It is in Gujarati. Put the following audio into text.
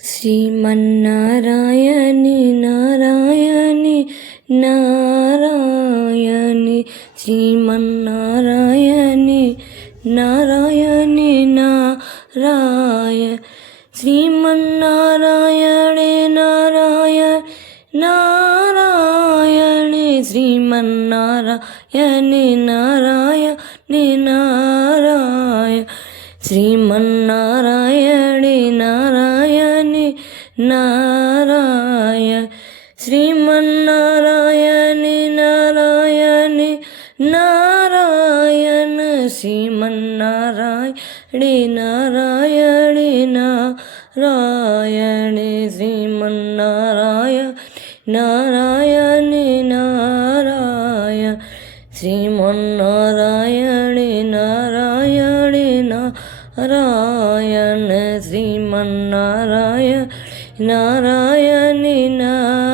શ્રીમન્નારાયણી નારાયણી નારાયણી શ્રીમન્નારાયણી નારાયણી નારાયણ શ્રીમન્નારાયણે નારાયણ નારાયણે શ્રીમન્નારાયણે નારાયણે નારાયણ શ્રીમન્નારાયણે નારાયણે નારાયણ શ્રીમન્નારાયણે નારાયણે નારાયણ શ્રીમન્નારાયણે નારાયણે નારાયણ શ્રીમન્નારાયણ નારાયણે નારાયણ શ્રીમન્નારાયણે નારાયણે નારાયણ શ્રીમન્નારાયણ નારાયણે નારાયણ